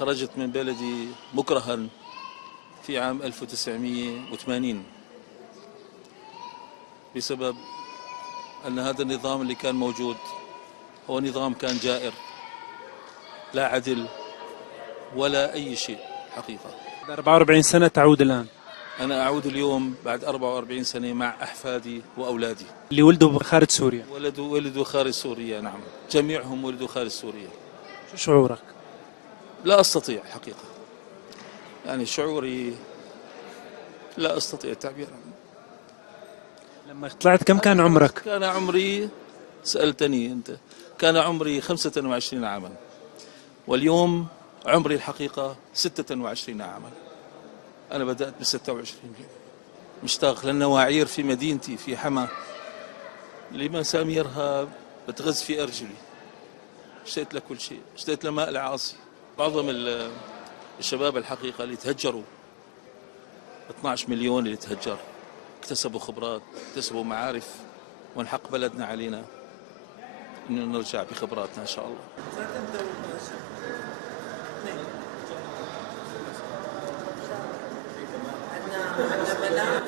خرجت من بلدي مكرها في عام 1980 بسبب أن هذا النظام اللي كان موجود هو نظام كان جائر، لا عدل ولا أي شيء حقيقة. 44 سنة تعود الآن. أنا أعود اليوم بعد 44 سنة مع أحفادي وأولادي اللي ولدوا خارج سوريا. ولدوا خارج سوريا، نعم جميعهم ولدوا خارج سوريا. شو شعورك؟ لا أستطيع حقيقة، يعني شعوري لا أستطيع التعبير عنه. لما طلعت كم كان عمرك؟ كان عمري، سألتني أنت، كان عمري 25 عاما، واليوم عمري الحقيقة 26 عاما. أنا بدأت ب26. مشتاق للنواعير في مدينتي في حما، لمساميرها بتغز في أرجلي. اشتقت لكل شيء، اشتقت لماء العاصي. معظم الشباب الحقيقة اللي تهجروا، 12 مليون اللي تهجر، اكتسبوا خبرات، اكتسبوا معارف، ونحق بلدنا علينا إنه نرجع بخبراتنا إن شاء الله. عندنا